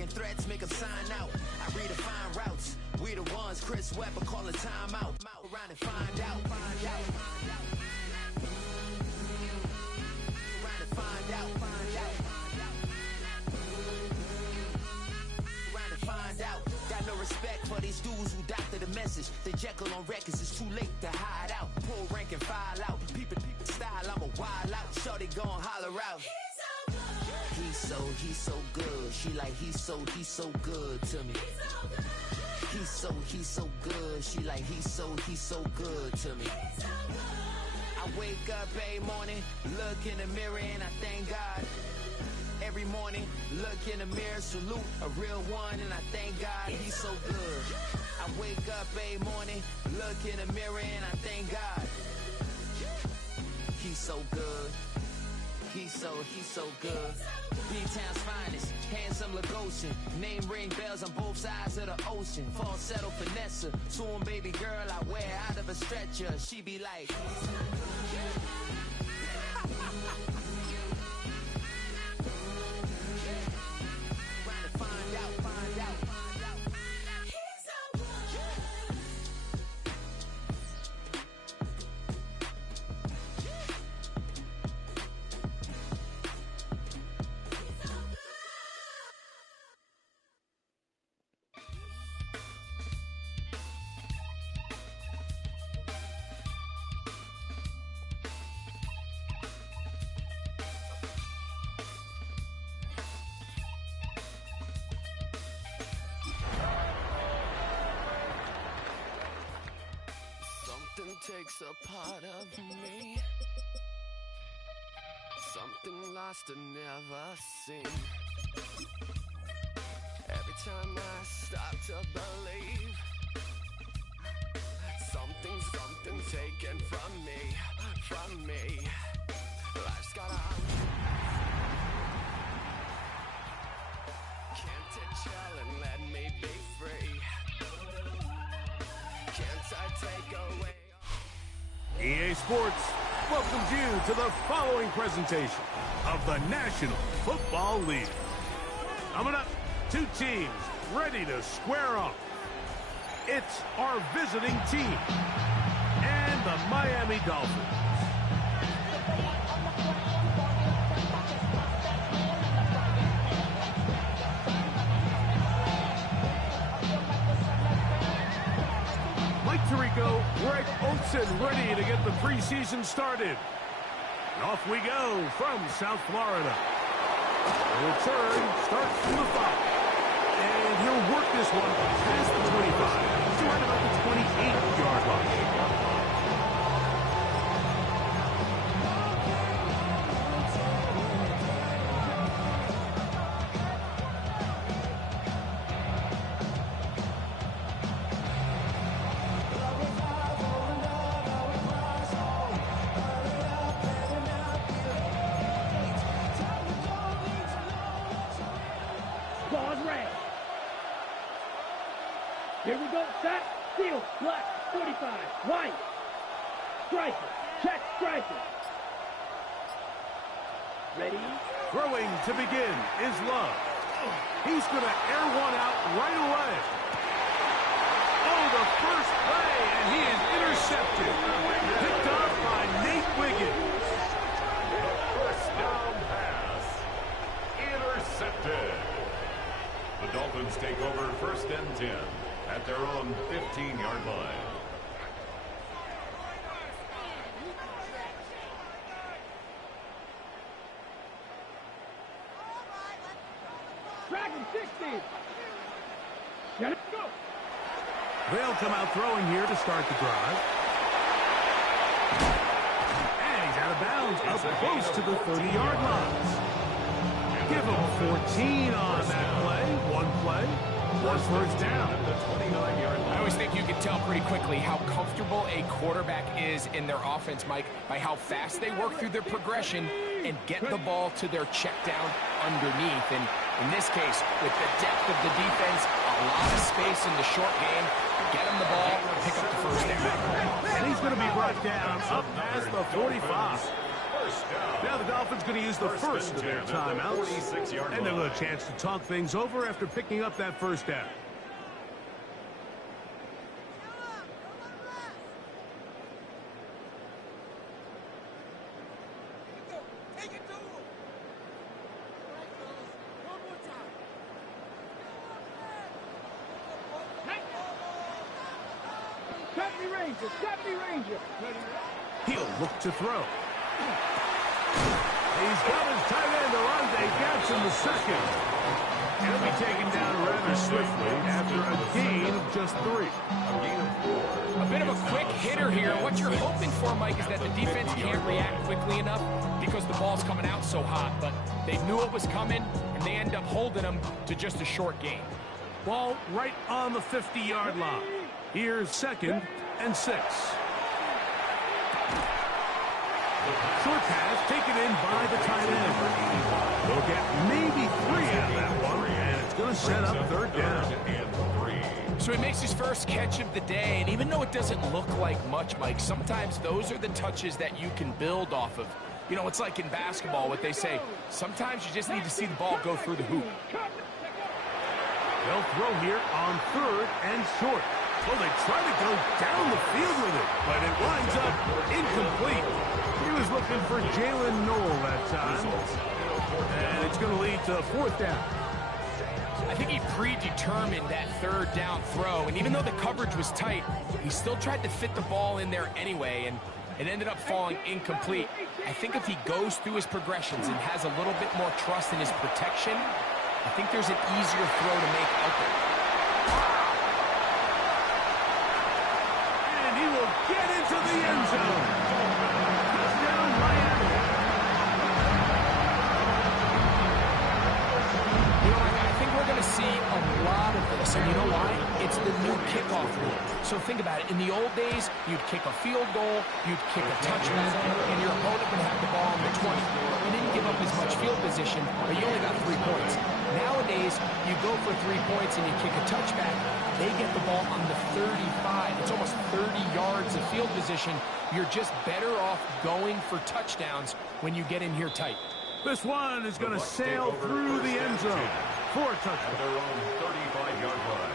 making threats, make them sign out. I redefine routes. We the ones, Chris Webber calling time out. Around and find out. Around and find out. Around and find out. Got no respect for these dudes who doctor the message. The Jekyll on records, it's too late to hide out. Pull rank and file out. People style, I'm a wild out. Shorty gon' holler out. He's so good. She like he's so good to me. He's so good. She like he's so good to me. I wake up every morning, look in the mirror and I thank God. Every morning, look in the mirror, salute a real one and I thank God he's so good. I wake up every morning, look in the mirror and I thank God. He's so good. He's so good. B-Town's finest, handsome Lagosian. Name ring bells on both sides of the ocean. Falsetto finesse, soon baby girl I wear out of a stretcher. She be like, trying to find out. Takes a part of me, something lost and never seen. Every time I start to believe, something taken from me. Life's got a can't it chill and let me be free? Can't I take away? EA Sports welcomes you to the following presentation of the National Football League. Coming up, two teams ready to square off. It's our visiting team and the Miami Dolphins. Mike Tirico, Greg Olsen ready to get the preseason started. And off we go from South Florida. The return starts from the 5. And he'll work this one past the 25 to right about the 28-yard line. Here we go, set, seal, black, 45, white, striker, check, striker. Ready? Throwing to begin is Love. He's going to air one out right away. Oh, the first play, and he is intercepted. Picked up by Nate Wiggins. First down pass. Intercepted. The Dolphins take over 1st and 10 at their own 15-yard line. Dragon 60. Get it, go. They'll come out throwing here to start the drive. And he's out of bounds up close to the 30-yard line. Give him 14 on that play. One play. One first down. I always think you can tell pretty quickly how comfortable a quarterback is in their offense, Mike, by how fast they work through their progression and get the ball to their check down underneath. And in this case, with the depth of the defense, a lot of space in the short game, get him the ball, pick up the first down. And he's going to be brought down up past the 45. First down. Now the Dolphins going to use the first of their timeouts. 46-yard And they'll line. have a chance to talk things over after picking up that first down. Deputy Ranger. He'll look to throw. He's got his tight end, Alonde Gadsden the second. He'll be taken down rather swiftly after a gain of just 3. A gain of 4. A bit of a quick hitter here. What you're hoping for, Mike, is that the defense can't react quickly enough because the ball's coming out so hot. But they knew it was coming, and they end up holding them to just a short gain. Ball right on the 50-yard line. Here's 2nd and 6. Short pass taken in by the tight end. They'll get maybe 3 out of that one, and it's going to set up 3rd down. So he makes his first catch of the day, and even though it doesn't look like much, Mike, sometimes those are the touches that you can build off of. You know, it's like in basketball, what they say, sometimes you just need to see the ball go through the hoop. They'll throw here on 3rd and short. Well, they try to go down the field with it, but it winds up incomplete. He was looking for Jalen Noel that time, and it's going to lead to 4th down. I think he predetermined that 3rd down throw, and even though the coverage was tight, he still tried to fit the ball in there anyway, and it ended up falling incomplete. I think if he goes through his progressions and has a little bit more trust in his protection, I think there's an easier throw to make out there. And he will get into the end zone. Touchdown, Miami. You know, I think we're going to see a lot of this, and you know why? It's the new kickoff rule. So think about it. In the old days, you'd kick a field goal, you'd kick a touchback, and your opponent would have the ball on the 20. You didn't give up as much field position, but you only got 3 points. Nowadays, you go for 3 points and you kick a touchback, they get the ball on the 35. It's almost 30 yards of field position. You're just better off going for touchdowns when you get in here tight. This one is going to sail through the end zone for a touchdown. Their own 35-yard line.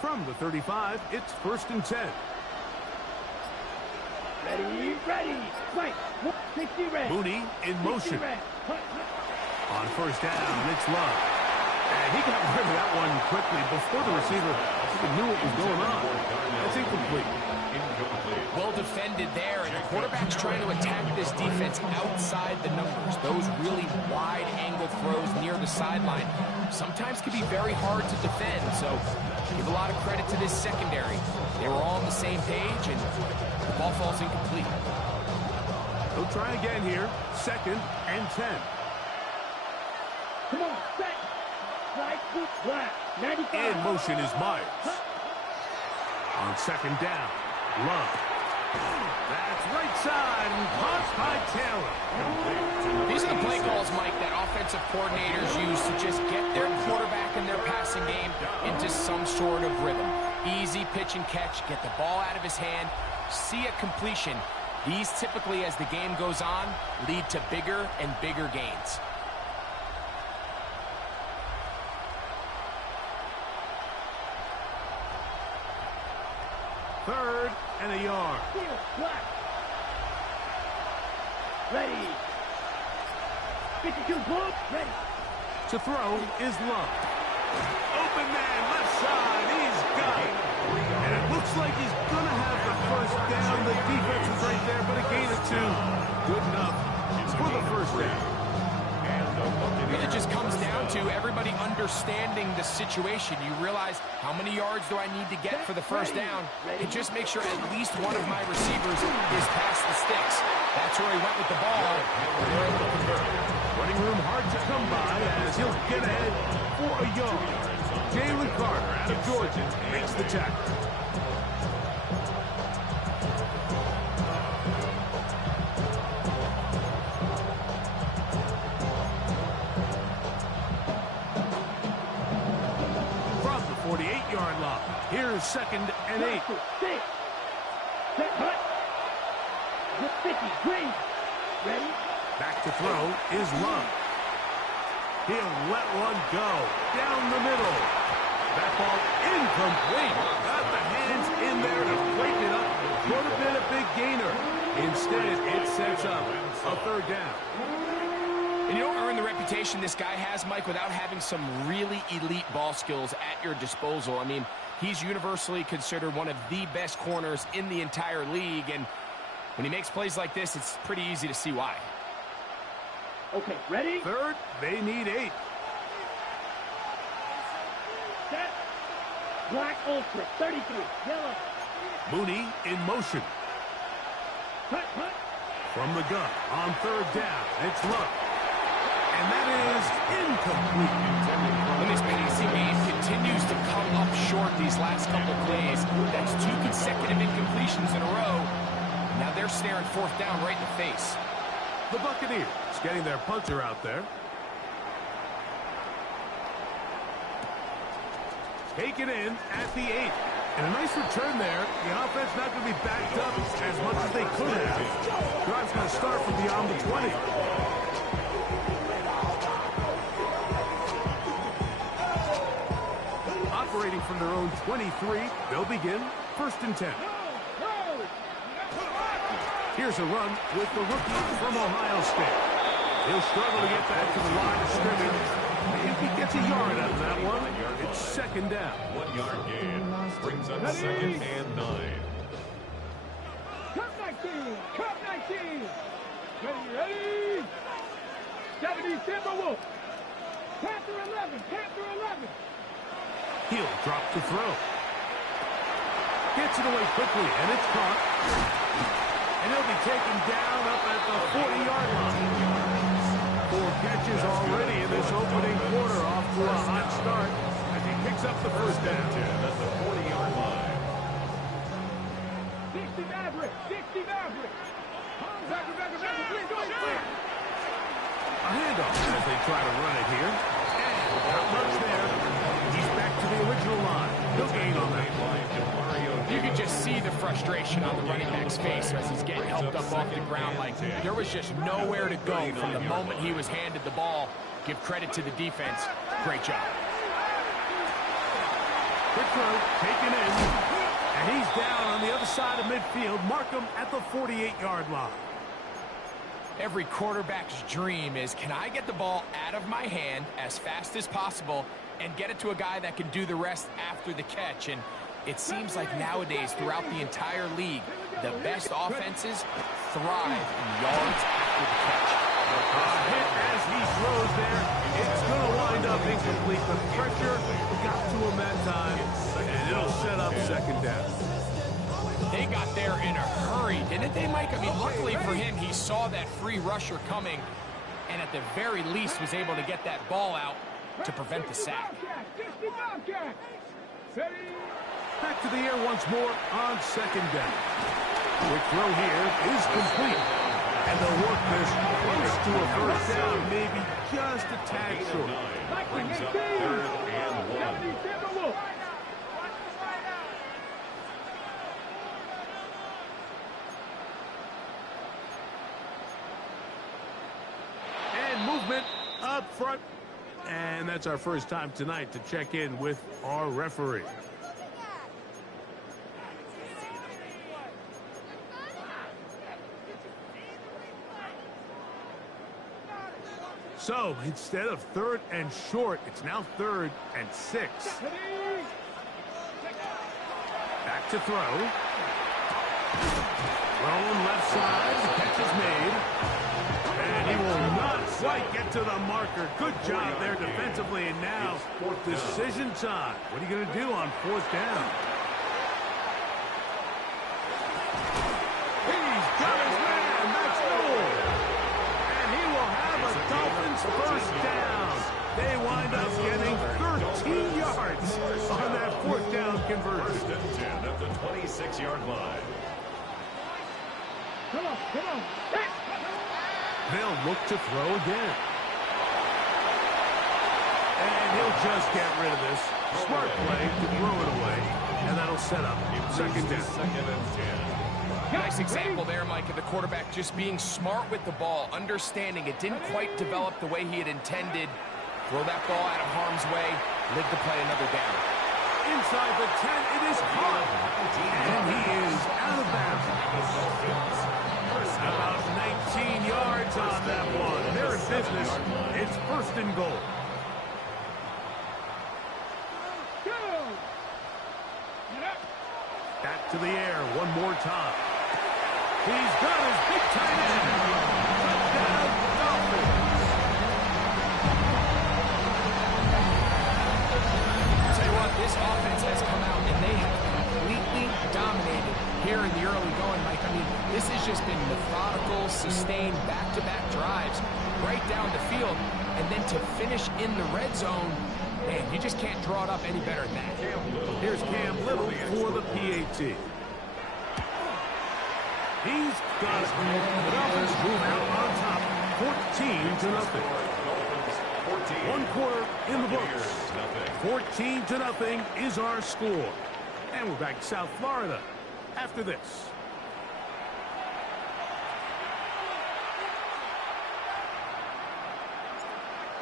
From the 35, it's 1st and 10. Ready, ready. Fight. 60 red. Mooney in motion. On 1st down, it's Love. And he got rid of that one quickly before the receiver even knew what was going on. That's incomplete. Well defended there, and the quarterback's trying to attack this defense outside the numbers. Those really wide-angle throws near the sideline sometimes can be very hard to defend, so give a lot of credit to this secondary. They were all on the same page, and the ball falls incomplete. They'll try again here. 2nd and 10. Come on, set. Slide, boot, black. 95. In motion is Myers. On 2nd down, Love. That's right side and caught by Taylor. These are the play calls, Mike, that offensive coordinators use to just get their quarterback and their passing game into some sort of rhythm. Easy pitch and catch, get the ball out of his hand, see a completion. These typically, as the game goes on, lead to bigger and bigger gains. Third and a yard. Black. Ready. 52 blue. Ready. To throw is Love. Open man, left side. He's got it. And it looks like he's going to have the 1st down. The defense is right there, but a gain of 2. Good enough for the 1st down. It just comes down to everybody understanding the situation. You realize, how many yards do I need to get for the 1st down? And just make sure at least one of my receivers is past the sticks. That's where he went with the ball. They're able to convert. Running room hard to come by as he'll get ahead for a yard. Jalen Carter out of Georgia makes the tackle. From the 48-yard line, here's 2nd and 8. Set hut. Good 50. Green. Ready? Back to throw is Love. He'll let one go down the middle. That ball incomplete. Got the hands in there to break it up. Could have been a big gainer. Instead, it sets up a 3rd down. And you don't earn the reputation this guy has, Mike, without having some really elite ball skills at your disposal. I mean, he's universally considered one of the best corners in the entire league, and when he makes plays like this, it's pretty easy to see why. Okay, ready? 3rd, they need 8. Set. Black Ultra. 33. Yellow. Mooney in motion. Hut, hut. From the gun on 3rd down, it's Love. And that is incomplete. When this passing game continues to come up short these last couple plays, that's 2 consecutive incompletions in a row. Now they're staring 4th down right in the face. The Buccaneers getting their punter out there. Taken in at the 8. And a nice return there. The offense not going to be backed up as much as they could have. Drive's going to start from beyond the 20. Operating from their own 23, they'll begin 1st and 10. Here's a run with the rookie from Ohio State. He'll struggle to get back to the line of scrimmage. If he gets a yard out of that one, it's 2nd down. 1-yard gain brings up 2nd and 9. Cup 19. Cup 19. Ready? 70 Timberwolves. Panther 11. Panther 11. He'll drop to throw. Gets it away quickly, and it's caught. And he'll be taken down up at the 40-yard line. 4 catches already in this opening quarter, off to a hot start as he picks up the 1st down. At the 40-yard line. 60 Maverick. 60 Maverick. Back, clear. A handoff as they try to run it here. And not much there. He's back to the original line. No gain on that line. You could just see the frustration on the running back's face as he's getting helped up off the ground. Like, there was just nowhere to go from the moment he was handed the ball. Give credit to the defense. Great job. Quick throw, taken in. And he's down on the other side of midfield. Mark him at the 48-yard line. Every quarterback's dream is, can I get the ball out of my hand as fast as possible and get it to a guy that can do the rest after the catch? And it seems like nowadays, throughout the entire league, the best offenses thrive in yards after the catch. Hit as he throws there. It's going to wind up incomplete. The pressure got to him that time, and it'll set up 2nd down. They got there in a hurry, didn't they, Mike? I mean, luckily for him, he saw that free rusher coming, and at the very least was able to get that ball out to prevent the sack. Back to the air once more on 2nd down. Quick throw here is complete. And they'll work this close to a 1st down, maybe just a tad short. Brings up 3rd and 1. And movement up front. And that's our first time tonight to check in with our referee. So instead of 3rd and short, it's now 3rd and 6. Back to throw. Thrown left side. The catch is made. And he will not quite get to the marker. Good job there defensively. And now decision time. What are you going to do on 4th down? He's got his man. That's goal. And he will have a Dolphins conversion. First and 10 at the 26-yard line. Come on. They'll look to throw again. And he'll just get rid of this. Smart play to throw it away. And that'll set up second down. Second and 10. Nice example there, Mike, of the quarterback just being smart with the ball, understanding it didn't quite develop the way he had intended. Throw that ball out of harm's way, live to play another down. Inside the 10, it is caught. And he is out of bounds. About 19 yards on that one. They're in business. It's first and goal. Back to the air one more time. He's got his big tight end. Touchdown, Dolphins. Tell you what, this offense has come out and they have completely dominated here in the early going, Mike. I mean, this has just been methodical, sustained, back-to-back drives right down the field. And then to finish in the red zone, man, you just can't draw it up any better than that. Here's Cam Little for the PAT. He's got it. The Dolphins move out on top, 14-0. One quarter in the books. 14-0 is our score. And we're back to South Florida after this.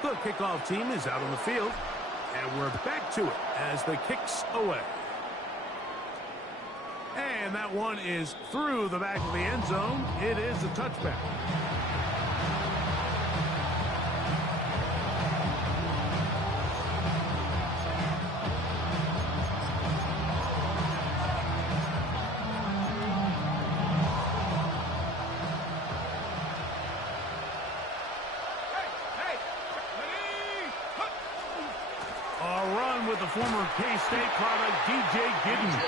The kickoff team is out on the field. And we're back to it as the kick's away. And that one is through the back of the end zone. It is a touchback. With the former K-State product, DJ Giddens.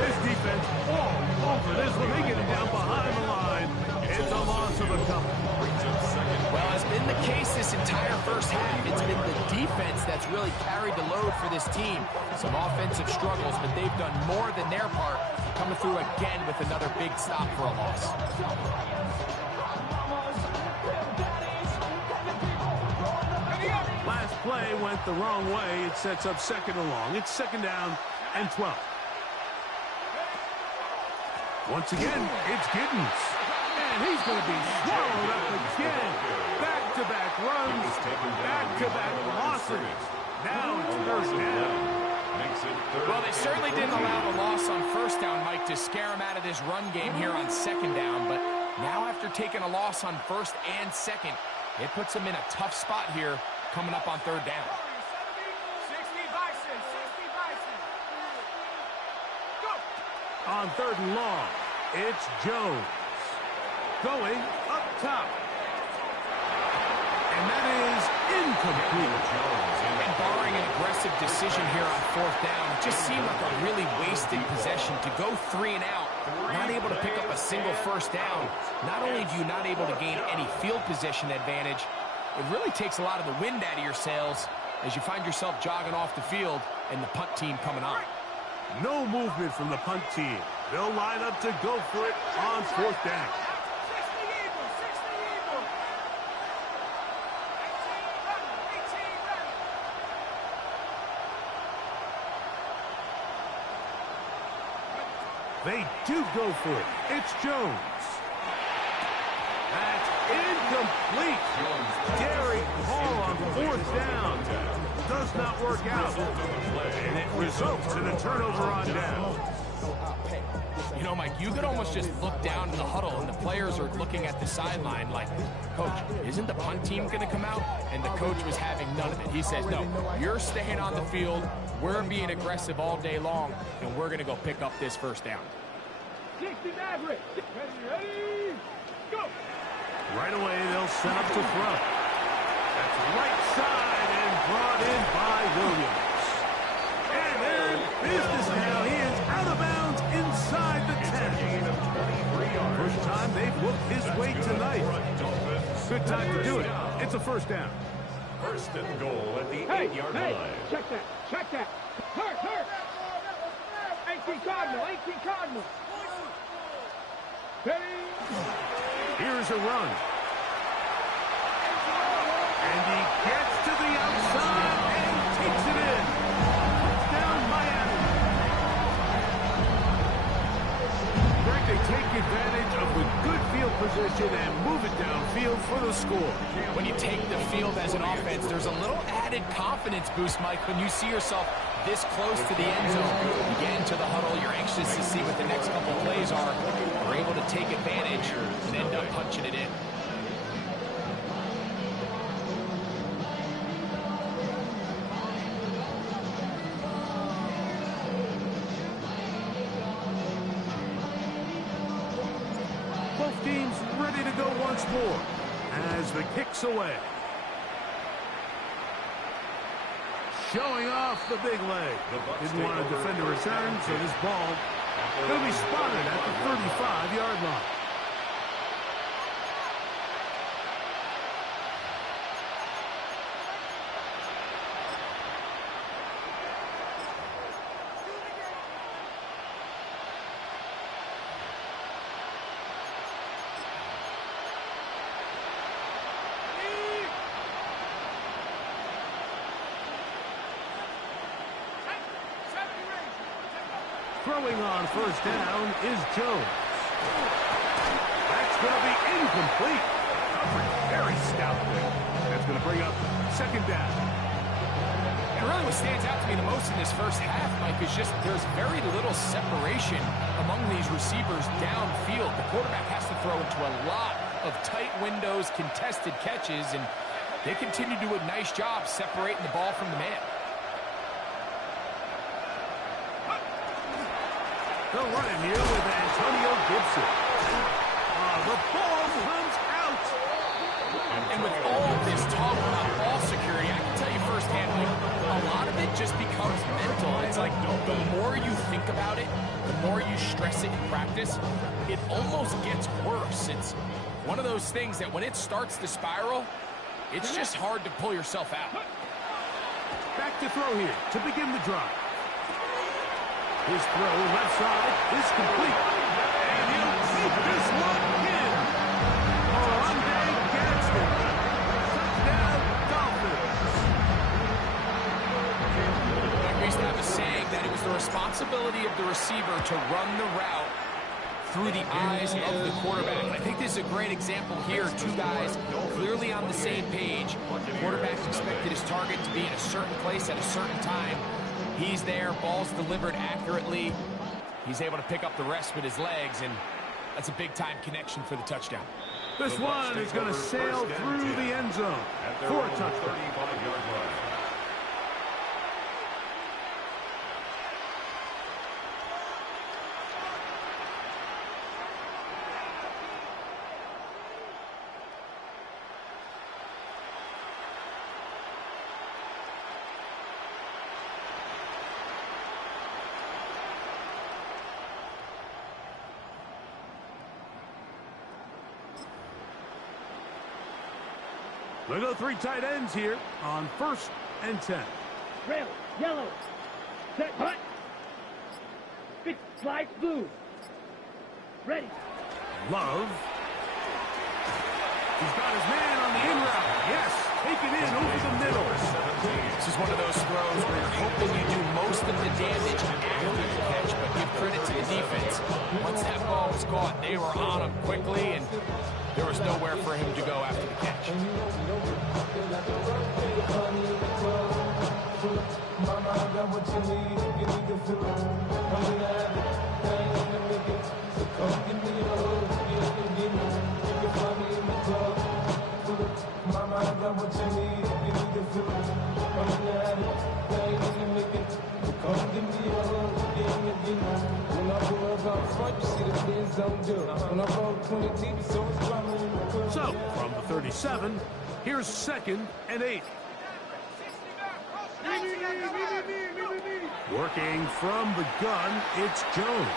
This defense all over this one. They get him down behind the line. It's a loss of a couple. Well, as been the case this entire first half, it's been the defense that's really carried the load for this team. Some offensive struggles, but they've done more than their part, coming through again with another big stop for a loss. Last play went the wrong way. It sets up second and long. It's second down and 12. Once again, it's Giddens. And he's going to be swallowed up again. Back-to-back runs, back-to-back losses. Now it's first down. Well, they certainly didn't allow the loss on first down, Mike, to scare him out of this run game here on second down. But now after taking a loss on first and second, it puts him in a tough spot here coming up on third down. 60 Bison. Go. On third and long, it's Jones. Going up top. And that is incomplete. And barring an aggressive decision here on fourth down, it just seemed like a really wasted possession to go 3 and out, not able to pick up a single first down. Not only do you not able to gain any field position advantage, it really takes a lot of the wind out of your sails as you find yourself jogging off the field and the punt team coming on. No movement from the punt team. They'll line up to go for it on fourth down. They do go for it. It's Jones. That's incomplete. Derek Hall on fourth down. Does not work out. And it results in a turnover on down. You know, Mike, you could almost just look down in the huddle and the players are looking at the sideline like, Coach, isn't the punt team going to come out? And the coach was having none of it. He says, no, you're staying on the field. We're being aggressive all day long, and we're going to go pick up this first down. 60 Maverick. Ready, go. Right away, they'll set up to throw. That's right side and brought in by Williams. And they're in business now. He is out of bounds inside the 10. First time they've whooped his way tonight. Good time to do it. It's a first down. First and goal at the 8-yard line. Check that. Hurt. 18 Cardinal, 18 Cardinal. Ready? Here's a run. And he gets to the outside and takes it in. Touchdown, Miami. Greg, they take advantage of the good field position and move it downfield for the score. When you take the field as an offense, there's a little added confidence boost, Mike, when you see yourself this close to the end zone. You get into the huddle, you're anxious to see what the next couple plays are. You're able to take advantage and end up punching it in. Both teams ready to go once more as the kick's away. Showing off the big leg. Didn't want to defend a return, so this ball going to be spotted at the 35-yard line. Throwing on first down is Jones. That's going to be incomplete. Very stout there. That's going to bring up second down. And really what stands out to me the most in this first half, Mike, is just there's very little separation among these receivers downfield. The quarterback has to throw into a lot of tight windows, contested catches, and they continue to do a nice job separating the ball from the man. They'll run it here with Antonio Gibson. The ball comes out. And with all this talk about ball security, I can tell you firsthand, like, a lot of it just becomes mental. It's like the more you think about it, the more you stress it in practice, it almost gets worse. It's one of those things that when it starts to spiral, it's just hard to pull yourself out. Back to throw here to begin the drive. His throw left side is complete. And he'll take this one in. Oronde Gadsden. Touchdown, Dolphins. We used to have a saying that it was the responsibility of the receiver to run the route through the eyes of the quarterback. And I think this is a great example here. Two guys clearly on the same page. The quarterback expected his target to be in a certain place at a certain time. He's there, ball's delivered accurately. He's able to pick up the rest with his legs, and that's a big-time connection for the touchdown. This one is going to sail through the end zone for a touchdown. 35-yard line. They go three tight ends here on 1st and 10. Red, yellow, set, hut. Fix, slide, blue. Ready. Love. He's got his man on the in route. Yes, take it in over the middle. This is one of those throws where you're hoping you do most of the damage after the catch, but give credit to the defense. Once that ball was caught, they were on him quickly, and there was nowhere for him to go after the catch. So, from the 37, here's 2nd and 8. Working from the gun, it's Jones.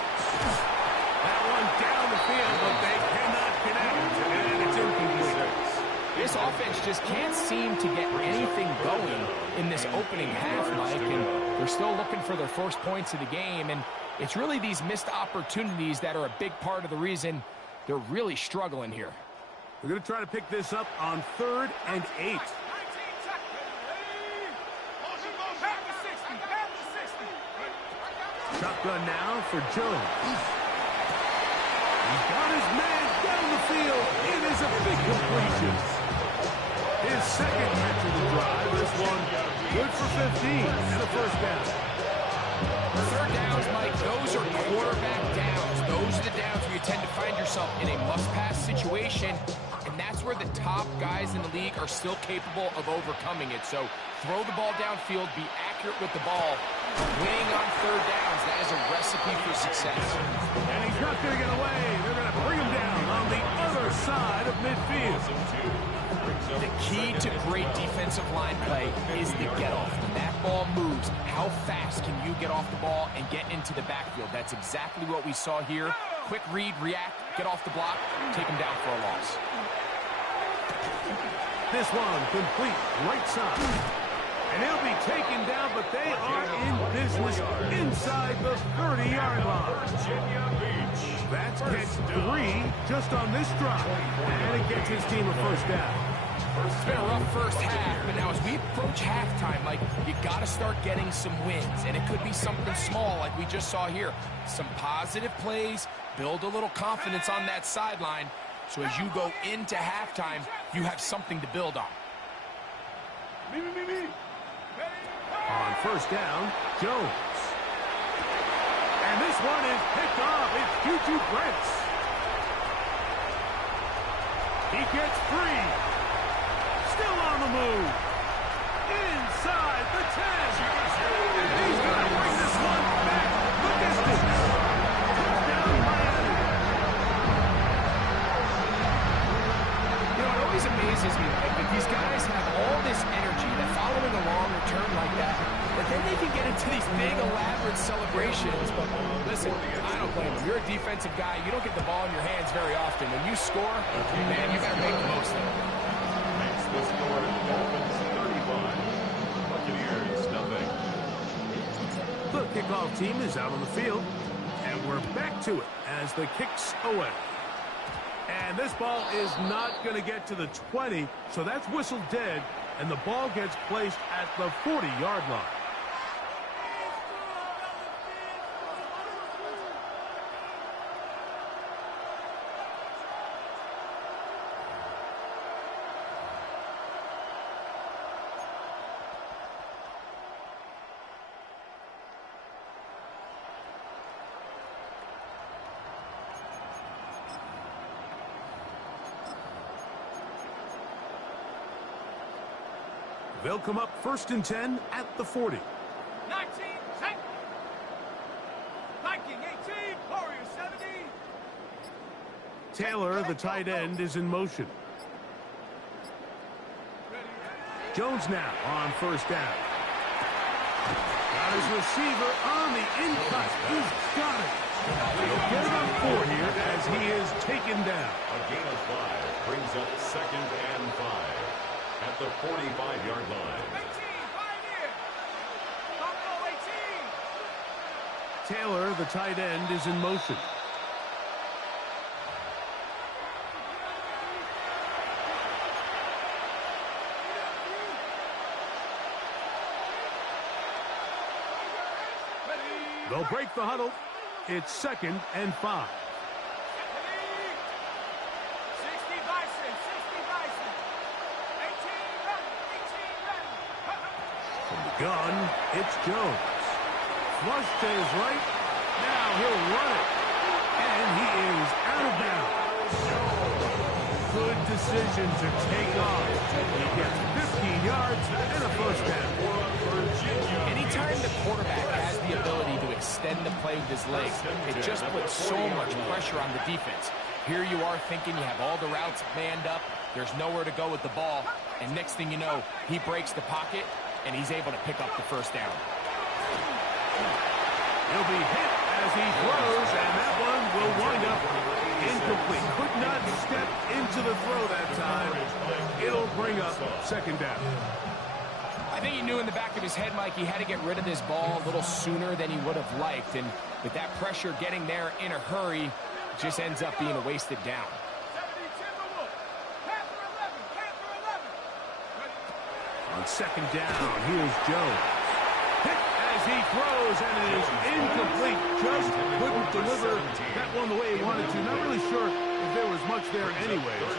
That one down the field, but they cannot connect, and it's incomplete. This offense just can't seem to get anything going in this opening half, Mike, and They're still looking for their first points of the game, and it's really these missed opportunities that are a big part of the reason they're really struggling here. We're going to try to pick this up on 3rd and 8. Shotgun now for Jones. He's got his man down the field. It is a big completion. His second catch of the drive. This one good for 15 and a first down. Third downs, Mike, those are quarterback downs. Those are the downs where you tend to find yourself in a must-pass situation, and that's where the top guys in the league are still capable of overcoming it. So throw the ball downfield, be accurate with the ball. Winning on third downs, that is a recipe for success. And he's not going to get away. They're going to bring him down on the other side of midfield. The key to great defensive line play is the get-off. When that ball moves, how fast can you get off the ball and get into the backfield? That's exactly what we saw here. Quick read, react, get off the block, take him down for a loss. This one complete right side. And he'll be taken down, but they are in business inside the 30-yard line. That's catch 3 just on this drive. And it gets his team a first down. It's been a rough first half, but now as we approach halftime, Mike, you got to start getting some wins. And it could be something small like we just saw here. Some positive plays, build a little confidence on that sideline. So as you go into halftime, you have something to build on. On first down, Jones. And this one is picked off. It's Juju Brents. He gets free. Still on the move. Inside the 10. And he's going to bring this one back the distance. Touchdown, Miami. You know, it always amazes me, Mike, that these guys have all this energy that following a long return like that then they can get into these big, elaborate celebrations. But listen, I don't blame them. You're a defensive guy. You don't get the ball in your hands very often. When you score, man, you better make the most of it. Makes the score Dolphins 35. Buccaneers nothing. The kickoff team is out on the field, and we're back to it as the kick's away. And this ball is not going to get to the 20, so that's whistled dead, and the ball gets placed at the 40-yard line. They'll come up 1st and 10 at the 40. 19, set. Viking 18, Warriors 70. Taylor, the tight end, is in motion. Jones now on first down. Got his receiver on the in-cut. He's got it. He'll get it on 4 here as he is taken down. A gain of 5 brings up 2nd and 5 at the 45-yard line. 18, 5 here. Buffalo 18. Taylor, the tight end, is in motion. They'll break the huddle. It's 2nd and 5. 60 Bison, 60 Bison. 18 ready, 18 ready. From the gun, it's Jones. Flush to his right. Now he'll run it. And he is out of bounds. Good decision to take off. He gets 15 yards and a first down. Anytime the quarterback has the ability to extend the play with his legs, it just puts so much pressure on the defense. Here you are thinking you have all the routes manned up, there's nowhere to go with the ball, and next thing you know, he breaks the pocket, and he's able to pick up the first down. He'll be hit as he throws, and that one will wind up incomplete. Could not step into the throw that time. It'll bring up 2nd down. I think he knew in the back of his head, Mike, he had to get rid of this ball a little sooner than he would have liked. And with that pressure getting there in a hurry, it just ends up being a wasted down. On second down, here's Jones. Hit as he throws, and it is incomplete. Just couldn't deliver that one the way he wanted to. Not really sure if there was much there anyways.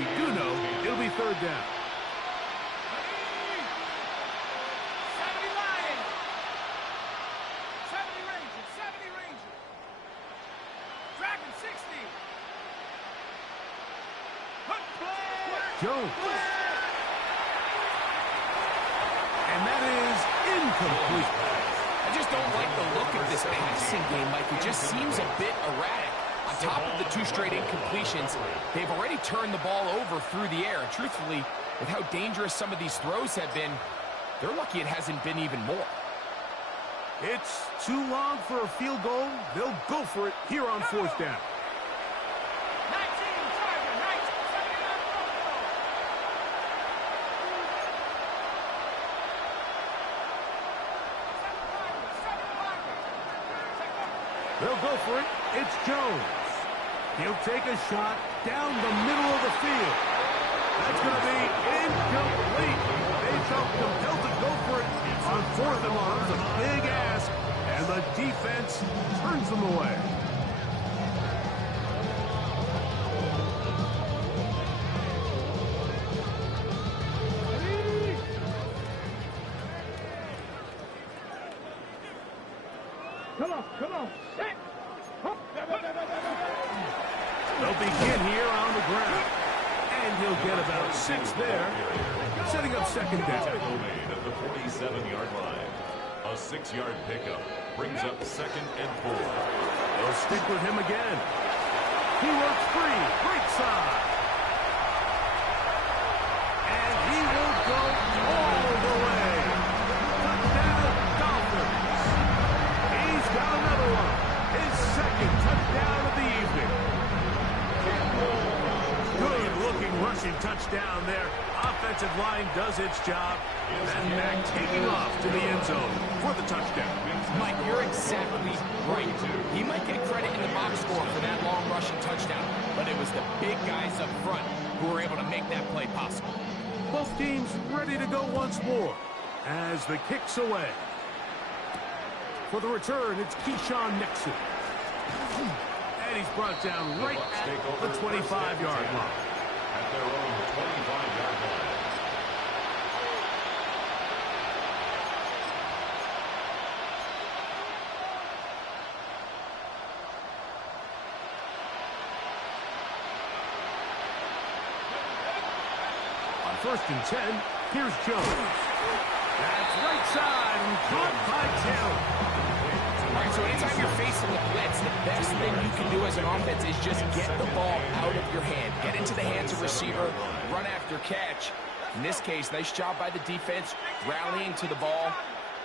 We do know it'll be third down. Jones. And that is incomplete. I just don't like the look of this passing game, Mike. It just seems a bit erratic. On top of the 2 straight incompletions, they've already turned the ball over through the air. And truthfully, with how dangerous some of these throws have been, they're lucky it hasn't been even more. It's too long for a field goal. They'll go for it here on fourth down. They'll go for it. It's Jones. He'll take a shot down the middle of the field. That's going to be incomplete. They felt compelled to go for it on fourth and long. It's a big ask, and the defense turns them away. Come on. Set. They'll begin here on the ground. And he'll get about 6 there, setting up second down. Tackle made at the 47-yard line. A 6-yard pickup brings up second and 4. They'll stick with him again. He works free, right side. And he will go all the way. Touchdown, Dolphins. He's got another one. His second touchdown of the evening. Good-looking rushing touchdown there. Offensive line does its job. And Mack taking off to the end zone for the touchdown. Mike, you're exactly right. He might get credit in the box score for that long rushing touchdown, but it was the big guys up front who were able to make that play possible. Both teams ready to go once more as the kick's away. For the return, it's Keyshawn Nixon. And he's brought down right at the 25-yard line. At their own 25-yard line. On 1st and 10, here's Jones. That's right side and caught by Taylor. All right, so anytime you're facing the blitz, the best thing you can do as an offense is just get the ball out of your hand. Get into the hands of receiver, run after catch. In this case, nice job by the defense, rallying to the ball.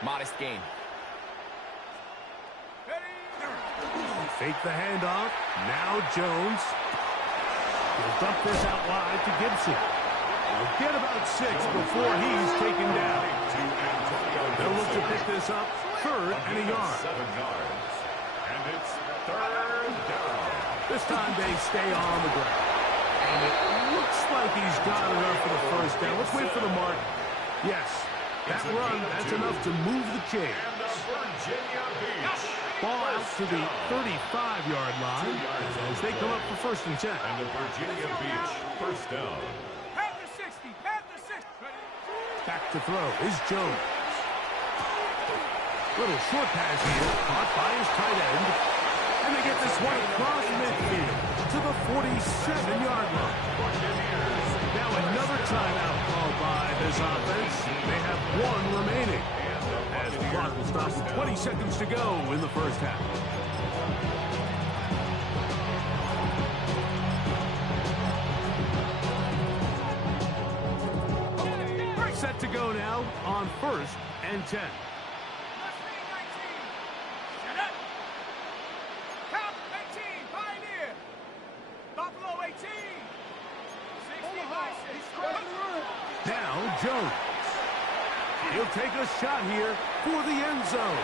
Modest gain. Fake the handoff. Now Jones. He'll dump this out wide to Gibson. He'll get about 6 before he's taken down. They'll look to pick this up. 3rd and a yard. 7 yards. And it's 3rd down. This time they stay on the ground. And it looks like he's got enough for the first down. Let's wait for the mark. Yes, that run, that's enough to move the chains. And the Virginia Beach. Ball out to the 35-yard line as they come up for 1st and 10. And the Virginia Beach first down. Panther 60. Panther 60. Back to throw is Jones. Little short pass here, caught by his tight end. And they get this one across midfield to the 47-yard line. Now another timeout called by this offense. They have 1 remaining. As the clock will stop with 20 seconds to go in the first half. Set to go now on 1st and 10. Now Jones. He'll take a shot here for the end zone.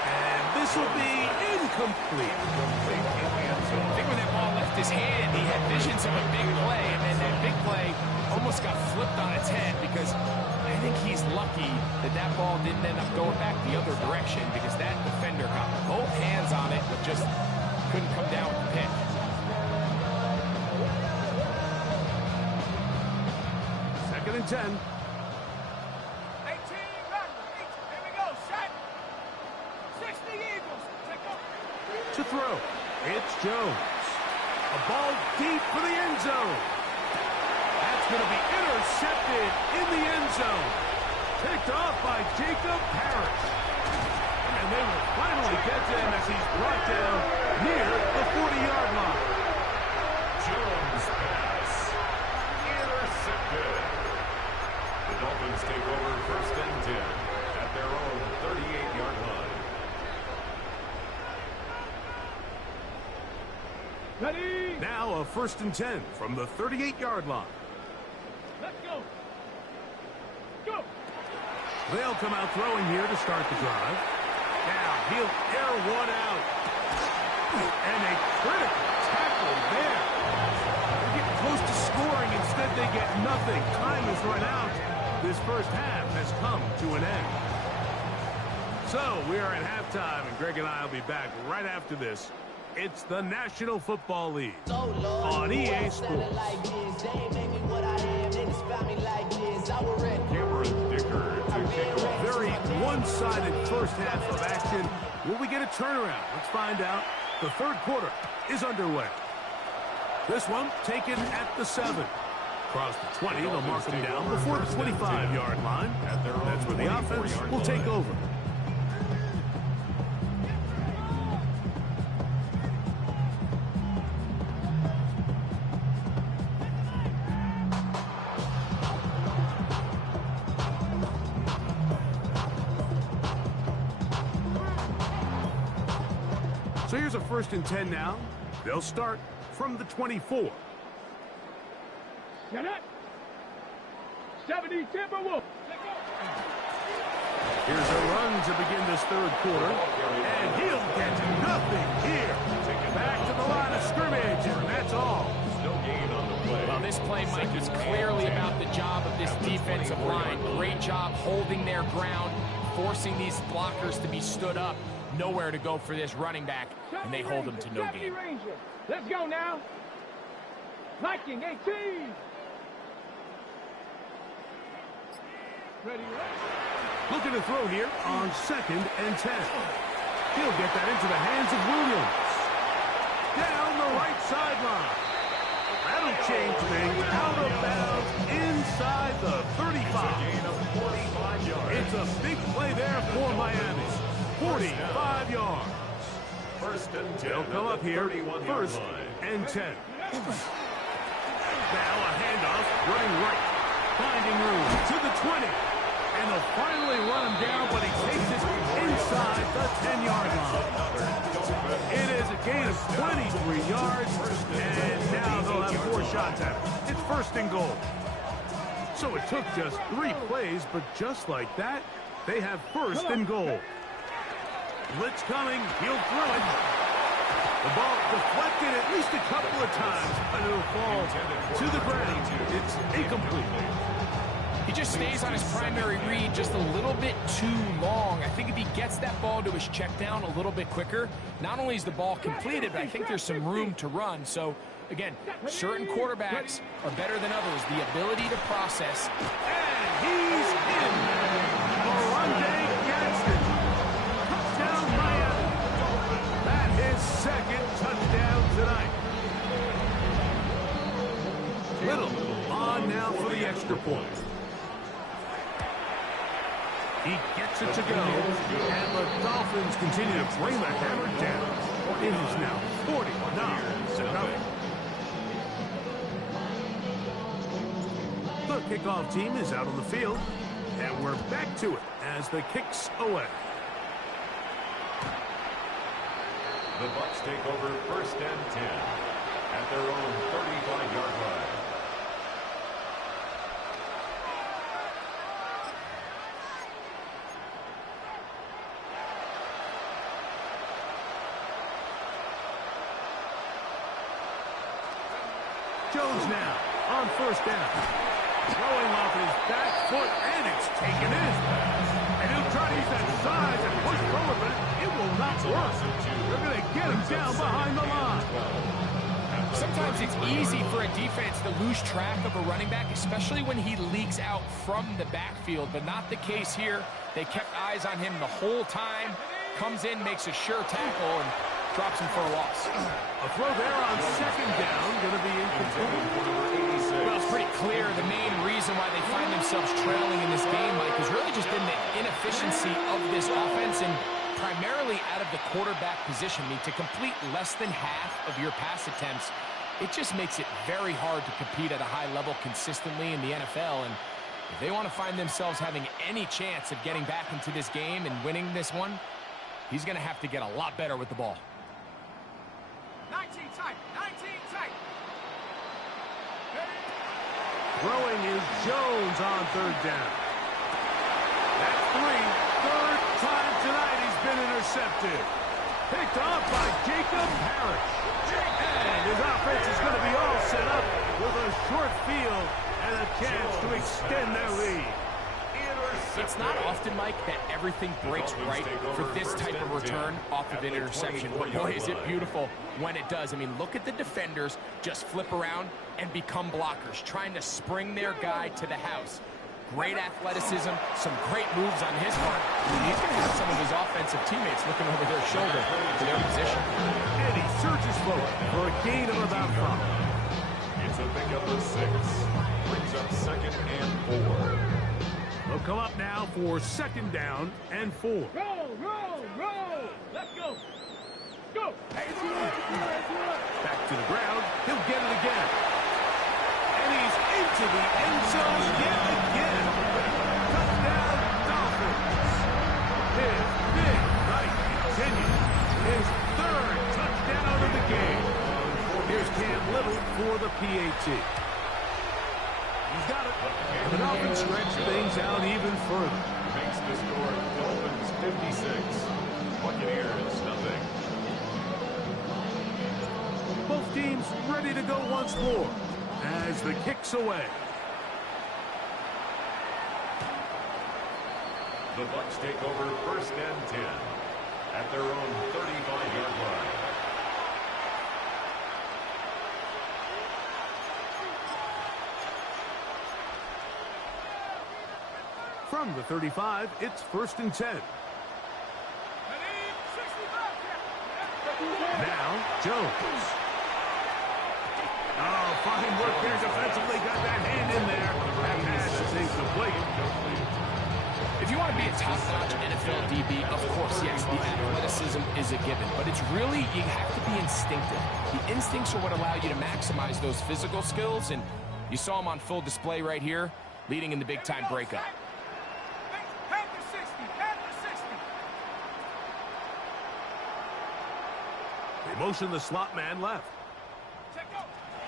And this will be incomplete. I think when that ball left his hand, he had visions of a big play, and then that big play almost got flipped on its head because I think he's lucky that that ball didn't end up going back the other direction because that defender got both hands on it but just couldn't come down with the pick. Second and 10. To throw, it's Jones. A ball deep for the end zone. That's going to be intercepted in the end zone. Picked off by Jacob Parrish. And they will finally get to him as he's brought down near the 40-yard line. Jones pass. Intercepted. The Dolphins take over first and 10 at their own 38-yard line. Ready? Now a first and 10 from the 38-yard line. Let's go. Go. They'll come out throwing here to start the drive. Now he'll air one out. And a critical tackle there. They're getting close to scoring. Instead, they get nothing. Time is run out. This first half has come to an end. So we are at halftime, and Greg and I will be back right after this. It's the National Football League on EA Sports. Cameron Dicker to kick off. Very one-sided first half of action. Will we get a turnaround? Let's find out. The third quarter is underway. This one taken at the 7. Across the 20, they'll mark them down before the 25-yard line. That's where the offense will take over. So here's a first and 10 now. They'll start from the 24. Get it. 70 Timberwolves. Here's a run to begin this third quarter. And he'll get nothing here. Back to the line of scrimmage, and that's all. No gain on the play. Well, this play, Mike, is clearly about the job of this defensive line. Great job holding their ground, forcing these blockers to be stood up. Nowhere to go for this running back, and they hold him to no gain. Let's go now. Viking 18. Ready, Looking to throw here on second and 10. He'll get that into the hands of Williams. Down the right sideline. That'll change things. Out of bounds inside the 35. Gain of 45 yards. It's a big play there for Miami. 45 yards. First and 10. They'll come up here, 31-yard first line. and 10. Now a handoff, running right, finding room to the 20. And they'll finally run him down, but he takes it inside the 10-yard line. It is a gain of 23 yards, and now they'll have 4 shots at it. It's first and goal. So it took just 3 plays, but just like that, they have first and goal. Blitz coming, he'll throw it. The ball deflected at least a couple of times, but it'll fall to the ground. It's incomplete. He just stays on his primary read just a little bit too long. I think if he gets that ball to his check down a little bit quicker, not only is the ball completed, but I think there's some room to run. So, again, certain quarterbacks are better than others. The ability to process. And he's in. Oronde Gadsden. Touchdown, Miami. That his second touchdown tonight. Little on now for the extra point. He gets it to go, and the Dolphins continue to bring the hammer down. It is now 49-0. The kickoff team is out on the field, and we're back to it as the kick's away. The Bucs take over first and 10 at their own 35-yard line. Jones now on first down. Throwing off his back foot, and it's taken in. And he'll try to use that size and push forward, but it will not work. They're going to get him down behind the line. Sometimes it's easy for a defense to lose track of a running back, especially when he leaks out from the backfield, but not the case here. They kept eyes on him the whole time. Comes in, makes a sure tackle, and drops him for a loss. A throw there on second down, going to be incomplete. Well, it's pretty clear the main reason why they find themselves trailing in this game, Mike, is really just in the inefficiency of this offense and primarily out of the quarterback position. I mean, to complete less than half of your pass attempts, it just makes it very hard to compete at a high level consistently in the NFL. And if they want to find themselves having any chance of getting back into this game and winning this one, he's going to have to get a lot better with the ball. 19 tight, 19 tight. Throwing is Jones on third down. That's three. Third time tonight he's been intercepted. Picked off by Jacob Parrish. And his offense is going to be all set up with a short field and a chance to extend their lead. It's not often, Mike, that everything breaks right for this type of return off of an interception. But boy, is it beautiful when it does. I mean, look at the defenders just flip around and become blockers, trying to spring their guy to the house. Great athleticism, some great moves on his part. I mean, he's going to have some of his offensive teammates looking over their shoulder to their position. And he surges forward for a gain of about 5. It's a pickup of 6. Brings up second and 4. They'll come up now for second down and 4. Roll, roll, roll. Let's go. Go. Back to the ground. He'll get it again. And he's into the end zone yet again. Touchdown, Dolphins. His big night continues. His third touchdown of the game. Here's Cam Little for the PAT. He's got it. And the Dolphins stretch things out even further. Makes the score Dolphins 56. Buccaneers nothing. Both teams ready to go once more as the kick's away. The Bucs take over first and 10 at their own 35-yard line. From the 35, it's first and 10. Now, Jones. Oh, fine work here defensively. Got that hand in there. That pass is incomplete. If you want to be a top-notch NFL DB, of course, yes, the athleticism is a given. But it's really, you have to be instinctive. The instincts are what allow you to maximize those physical skills. And you saw him on full display right here, leading in the big-time breakup. They motion the slot man left.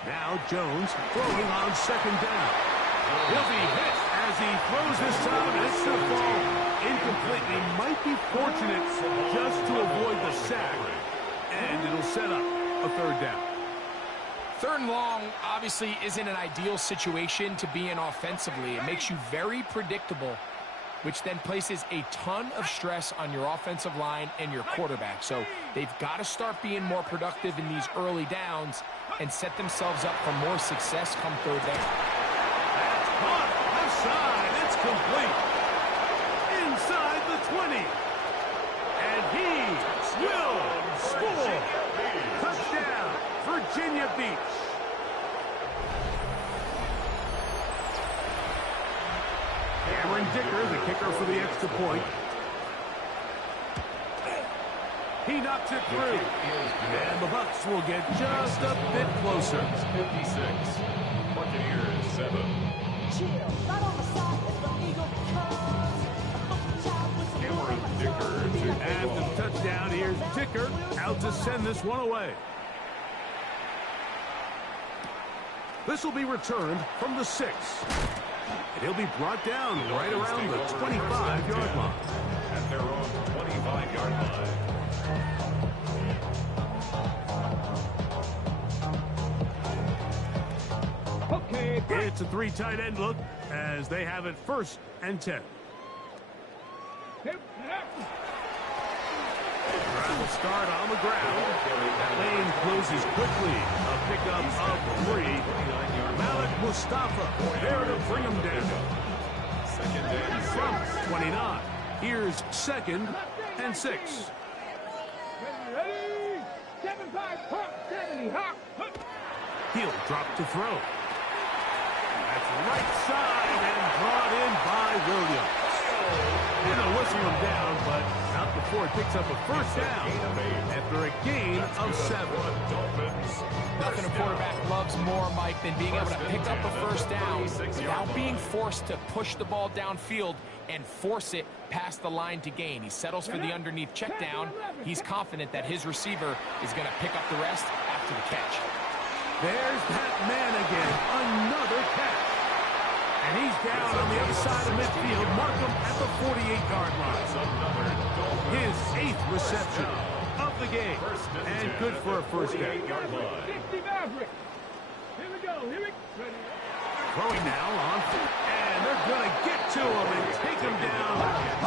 Now Jones throwing on second down. He'll be hit as he throws this time, and it's going to fall incomplete. He might be fortunate just to avoid the sack, and it'll set up a third down. Third and long obviously isn't an ideal situation to be in offensively. It makes you very predictable, which then places a ton of stress on your offensive line and your quarterback. So they've got to start being more productive in these early downs and set themselves up for more success come third down. That's caught. Left side. It's complete. Inside the 20. And he will score. Touchdown, Virginia Beach. Cameron Dicker, the kicker for the extra point. He knocks it through. And the Bucs will get just a bit closer. 56. Buccaneers 7. Cameron Dicker. After the touchdown, here's Dicker out to send this one away. This will be returned from the 6. And he'll be brought down right around the 25-yard line. At their own 25-yard line. It's a 3 tight end look as they have it 1st and 10. Travel start on the ground. Lane closes quickly. A pickup of 3. Malik Mustafa there to bring him down. From 29. Here's 2nd and 6. Ready? 7-5, hop, 70, hop. He'll drop to throw. That's right side and brought in by Williams. And they'll whistle him down, but not before it picks up a 1st down after a gain of 7. Nothing a quarterback loves more, Mike, than being able to pick up a 1st down without being forced to push the ball downfield and force it past the line to gain. He settles for the underneath check down. He's confident that his receiver is going to pick up the rest after the catch. There's that man again. Another catch. And he's down on the other side of midfield. Markham at the 48-yard line. His 8th reception of the game. And good for a 1st down. 60 Maverick. Here we go. Here we go. Throwing now on. And they're going to get to him and take him down.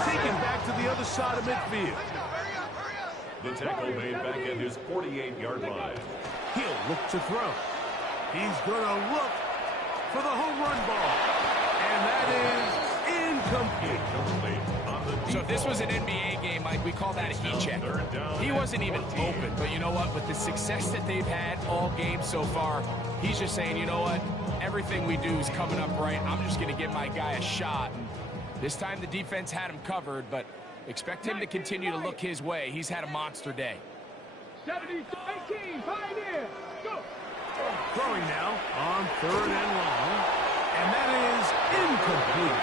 Take him back to the other side of midfield. The tackle made back at his 48-yard line. He'll look to throw. He's going to look for the home run ball. And that is incomplete. So if this was an NBA game, Mike, we call that a heat check. He wasn't even open, but you know what? With the success that they've had all game so far, he's just saying, you know what? Everything we do is coming up right. I'm just going to give my guy a shot. And this time the defense had him covered, but expect him to continue to look his way. He's had a monster day. 70, 18, Pioneer, go! Throwing now on 3rd and long. And that is incomplete.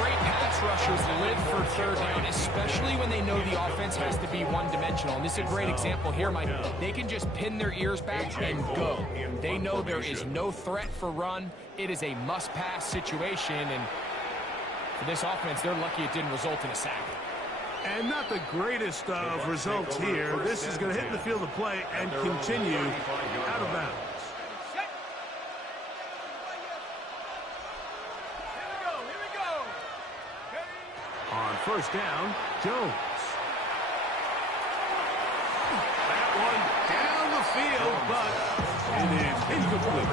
Great pass rushers live for 3rd down, especially when they know the offense has to be one-dimensional. And this is a great example here, Mike. They can just pin their ears back and go. They know there is no threat for run. It is a must-pass situation. And for this offense, they're lucky it didn't result in a sack. And not the greatest of results here. This is going to hit the field of play and continue out of bounds. On 1st down, Jones. That one down the field, but it is incomplete.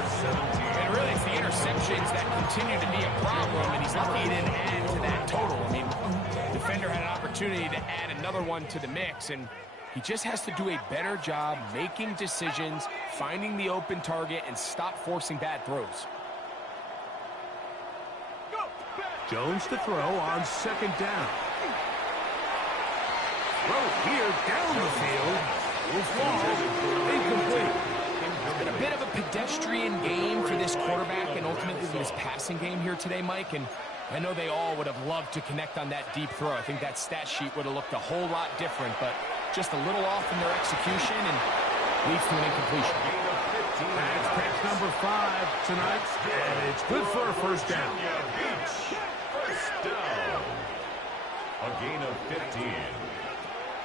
And really, it's the interceptions that continue to be a problem, and he's lucky he didn't add to that total. I mean, the defender had an opportunity to add another one to the mix, and he just has to do a better job making decisions, finding the open target, and stop forcing bad throws. Jones to throw on 2nd down. Throw here down the field. Will fall incomplete. It's been a bit of a pedestrian game for this quarterback and ultimately this passing game here today, Mike. And I know they all would have loved to connect on that deep throw. I think that stat sheet would have looked a whole lot different, but just a little off in their execution and leads to an incompletion. That's catch number 5 tonight, and it's good for a 1st down. Down. A gain of 15.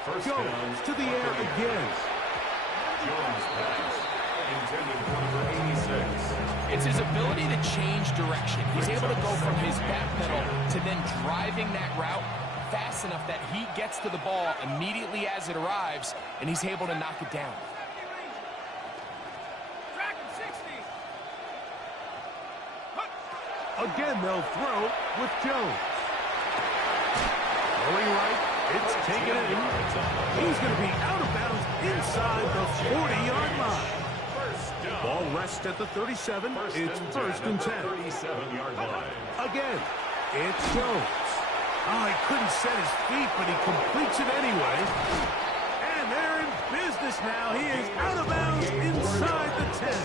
First Jones down to the air again. Jones pass intended for number 86. It's his ability to change direction. He's able to go from his back pedal to then driving that route fast enough that he gets to the ball immediately as it arrives, and he's able to knock it down. Again, they'll throw with Jones. Going right, it's taken in. He's going to be out of bounds inside the 40-yard line. Ball rests at the 37. It's 1st and 10. 37-yard line. Again, it's Jones. Oh, he couldn't set his feet, but he completes it anyway. And they're in business now. He is out of bounds inside the 10.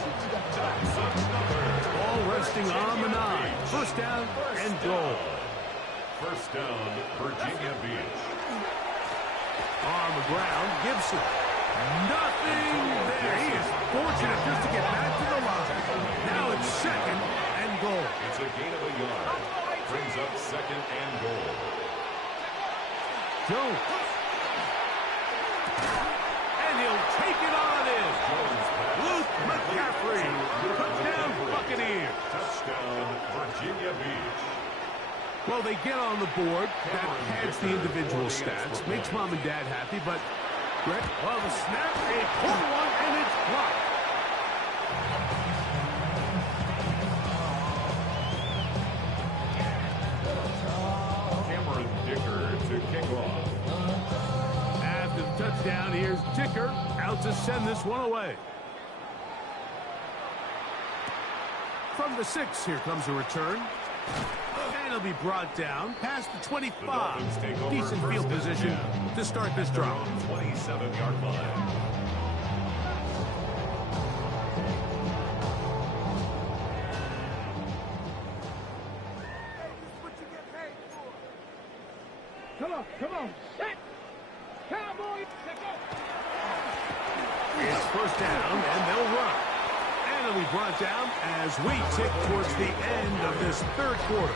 Ball resting on the 9. 1st down and goal. First down, Virginia Beach. On the ground, Gibson. Nothing there. He is fortunate just to get back to the line. Now it's 2nd and goal. It's a gain of a yard. Brings up 2nd and goal. Jones. And he'll take it on in. Luke McCaffrey. Touchdown Buccaneers. Touchdown So they get on the board. That pads the individual stats, makes mom and dad happy, but Brett, well, the snap, a pull one, and it's blocked. Cameron Dicker to kick off. After the touchdown, here's Dicker out to send this one away. From the 6, here comes a return. And it'll be brought down past the 25. Decent field position to start this drive. 27-yard line. Come on, set! Cowboys, set go! It's first down, and they'll run. And it'll be brought down as we tick towards the end of this third quarter.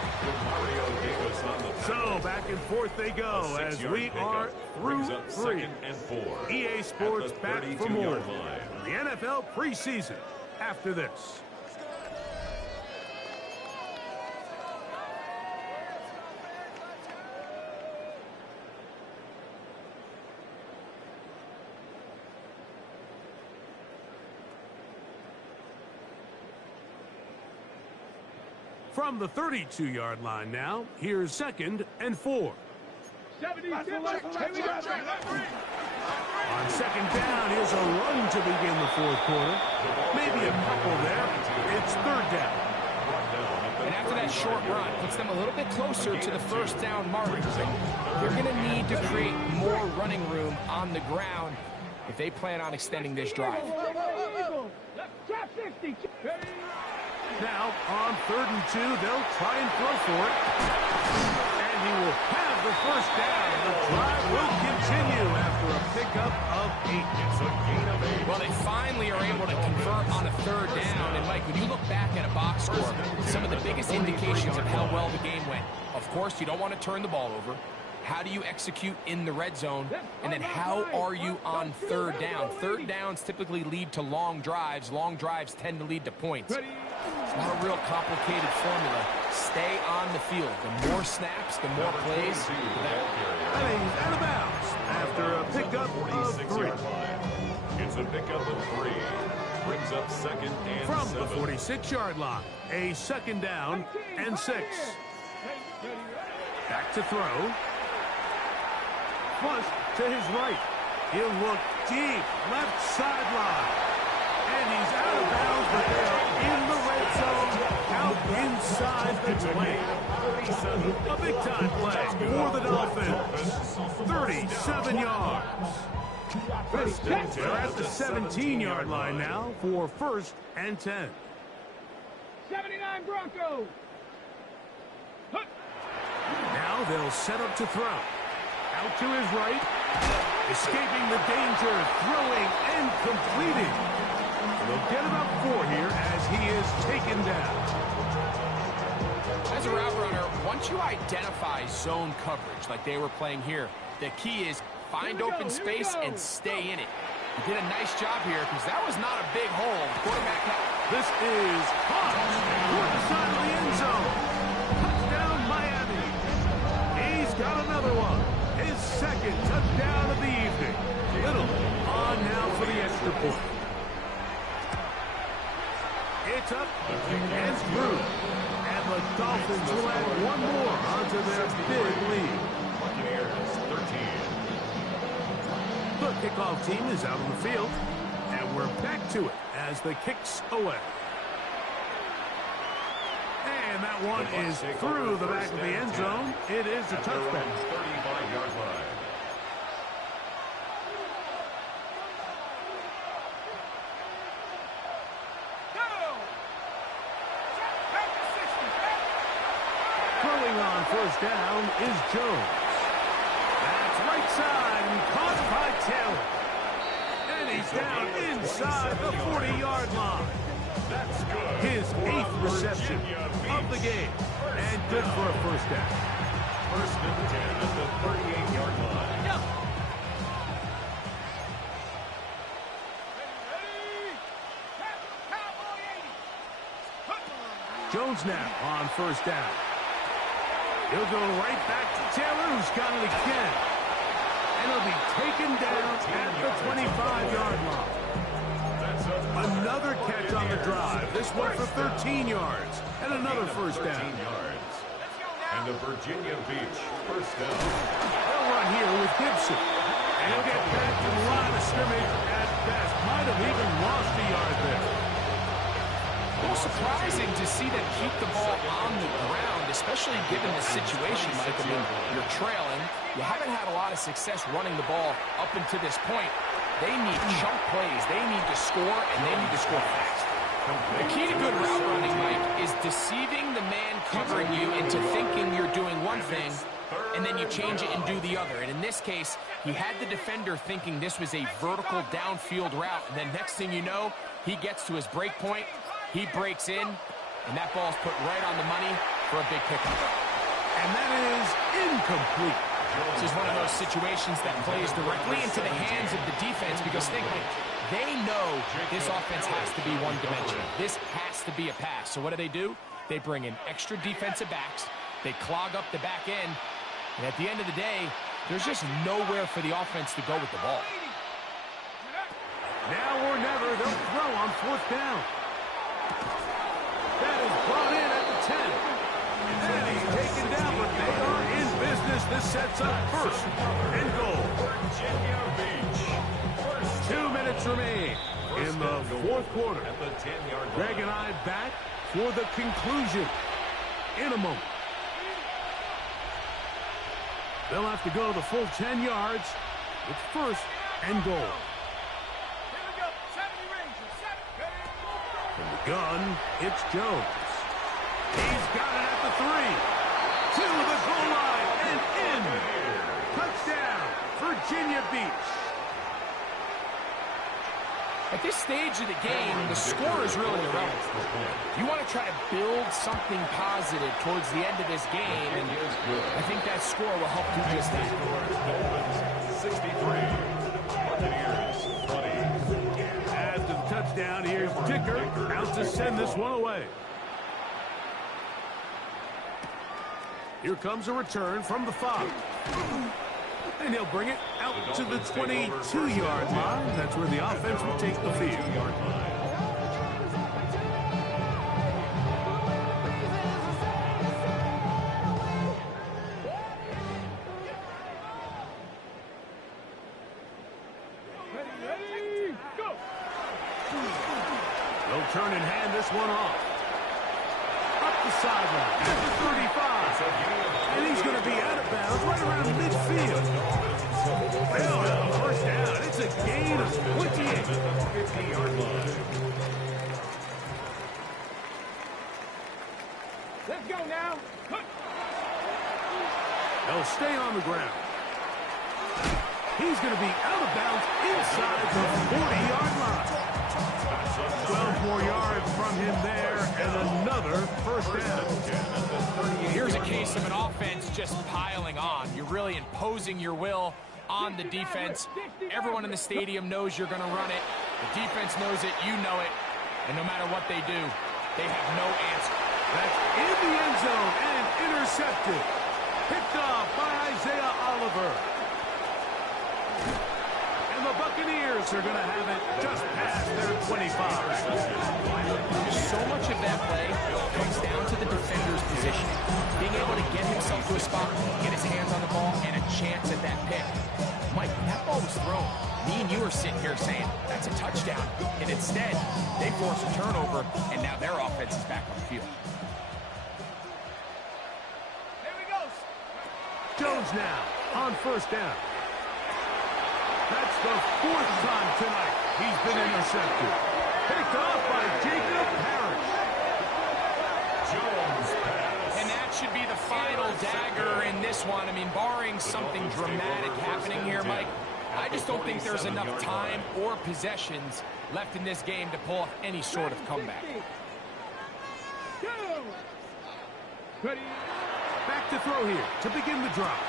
So back and forth they go as we are through 3. EA Sports back for more. The NFL preseason after this. From the 32-yard line now, here's 2nd and 4. 72, here we go. On 2nd down, here's a run to begin the 4th quarter. Maybe a couple there. It's 3rd down. And after that short run, puts them a little bit closer to the first down mark. They're going to need to create more running room on the ground if they plan on extending this drive. Drop 60. Now, on 3rd and 2, they'll try and throw for it. And he will have the first down. The drive will continue after a pickup of 8. It's a gain of 8. Well, they finally are able to convert on a 3rd down. And, Mike, when you look back at a box score, some of the biggest indications of how well the game went. Of course, you don't want to turn the ball over. How do you execute in the red zone? And then how are you on 3rd down? 3rd downs typically lead to long drives. Long drives tend to lead to points. It's not a real complicated formula. Stay on the field. The more snaps, the more plays, the better. And he's out of bounds after a pickup of 3. It's a pickup of 3. Brings up 2nd and From 7. the 46-yard line, a 2nd down and 6. Back to throw. Flush to his right. He'll look deep, left sideline. And he's out of bounds, but they are in the red zone, out inside the 20. A big-time play for the Dolphins. 37 yards. They're at the 17-yard line now for 1st and 10. 79 Broncos. Now they'll set up to throw. Out to his right. Escaping the danger. Throwing and completing. They'll get about 4 here as he is taken down. As a route runner, once you identify zone coverage like they were playing here, the key is find open space and stay in it. He did a nice job here because that was not a big hole. Quarterback had... This is caught toward the side of the end zone. Touchdown, Miami. He's got another one. His 2nd touchdown of the evening. Little on now for the extra point. It's up and through. And the Dolphins will add 1 more onto their big lead. Buccaneers 13. The kickoff team is out on the field. And we're back to it as the kick's away. And that one is through the back of the end zone. It is a touchback. 35-yard line. Throwing on 1st down is Jones. That's right side and caught by Taylor. And he's down inside the 40-yard line. That's good. His 8th reception of the game. And good for a 1st down. 1st and 10 at the 38-yard line. Jones now on 1st down. He'll go right back to Taylor, who's got it again. And he'll be taken down at the 25-yard line. Another catch on the drive. This one for 13 yards. And another first down. And the Virginia Beach first down. They'll run here with Gibson. And he'll get back to the line of scrimmage at best. Might have even lost a yard there. A little surprising to see them keep the ball on the ground, especially given the situation, Mike. I mean, you're trailing. You haven't had a lot of success running the ball up until this point. They need chunk plays. They need to score, and they need to score fast. The key to good route running, Mike, is deceiving the man covering you into thinking you're doing one thing, and then you change it and do the other. And in this case, he had the defender thinking this was a vertical downfield route, and then next thing you know, he gets to his break point, he breaks in, and that ball's put right on the money for a big pickup. And that is incomplete. This is one of those situations that plays directly into the hands of the defense because think, they know this offense has to be one-dimensional. This has to be a pass. So what do? They bring in extra defensive backs. They clog up the back end. And at the end of the day, there's just nowhere for the offense to go with the ball. Now or never, they'll throw on fourth down. That is brought in at the 10. And he's taken down, but they are in business. This sets up first and goal. Virginia Beach. 2 minutes remain in the fourth quarter. At the 10-yard line. Greg and I back for the conclusion in a moment. They'll have to go the full 10 yards. It's first and goal. Here we go. 70 Rangers. 70. From the gun, it's Jones. He's got it at the 3. To the goal line and in. Touchdown, Virginia Beach. At this stage of the game, the score is really irrelevant. You want to try to build something positive towards the end of this game, and I think that score will help do just that. 63. Buccaneers 20. After the touchdown, here's Dicker out to send this one away. Here comes a return from the 5. And he'll bring it out to the 22-yard line. That's where the offense will take the field. Ready, go! They'll turn and hand this one off. Up the sideline at the 35. And he's going to be out of bounds right around midfield. They'll have a first down. It's a gain of 28. 50-yard line. Let's go now. They'll stay on the ground. He's going to be out of bounds inside the 40-yard line. 12 more yards from him there, and another first down. Here's a case of an offense just piling on. You're really imposing your will on the defense. Everyone in the stadium knows you're going to run it. The defense knows it, you know it. And no matter what they do, they have no answer. That's in the end zone and intercepted. Picked off by Isaiah Oliver. And the Buccaneers are going to have it just past their 25. So much of that play comes down to the defender's position. Being able to get himself to a spot, get his hands on the ball, and a chance at that pick. Mike, that ball was thrown. Me and you are sitting here saying, that's a touchdown. And instead, they force a turnover, and now their offense is back on the field. Here we go. Jones now on first down. That's the 4th time tonight he's been intercepted. Picked off by Jacob Parrish. Jones pass. And that should be the final dagger in this one. I mean, barring something dramatic happening here, Mike, I just don't think there's enough time or possessions left in this game to pull off any sort of comeback. Go! Ready? Back to throw here to begin the drive.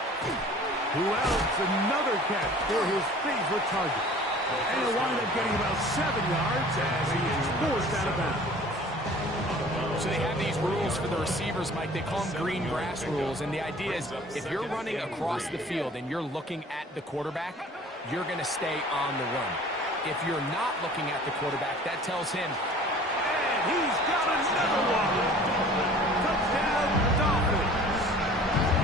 Who else? Another catch for his favorite target. And he'll wind up getting about 7 yards as he is forced out of bounds. So they have these rules for the receivers, Mike. They call them green grass rules. And the idea is if you're running across the field and you're looking at the quarterback, you're going to stay on the run. If you're not looking at the quarterback, that tells him. And he's got another one. Touchdown, Dolphins.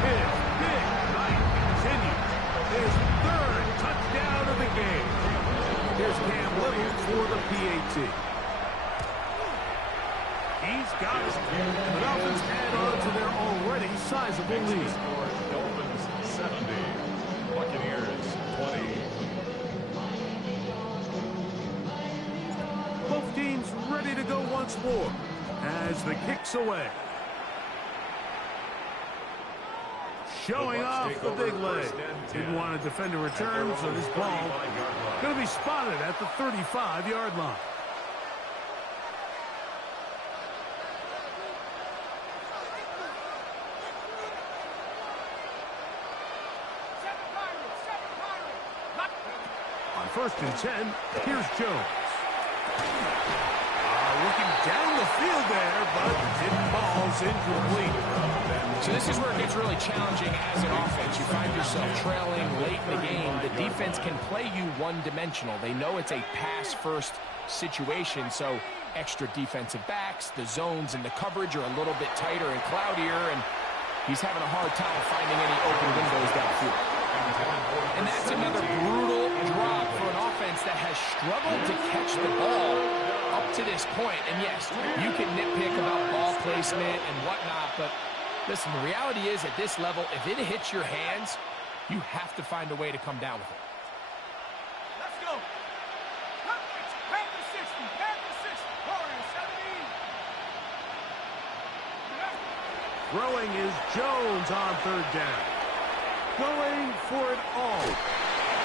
His big night continues. His third touchdown of the game. Here's Cam Little for the PAT. He's got it. The Dolphins add on to their already sizable lead. Dolphins 70, Buccaneers 20. Both teams ready to go once more as the kick's away. Showing off the big leg. Didn't want to defend a return, so this ball going to be spotted at the 35-yard line. On 1st and 10, here's Jones. Looking down the field there, but it falls incomplete. So this is where it gets really challenging as an offense. You find yourself trailing late in the game. The defense can play you one-dimensional. They know it's a pass-first situation, so extra defensive backs, the zones and the coverage are a little bit tighter and cloudier, and he's having a hard time finding any open windows downfield. And that's another brutal drop for an offense that has struggled to catch the ball up to this point. And yes, you can nitpick about ball placement and whatnot, but listen, the reality is at this level, if it hits your hands, you have to find a way to come down with it. Let's go. Panthers 60. Panthers 60. Warriors 70. Throwing is Jones on 3rd down. Going for it all.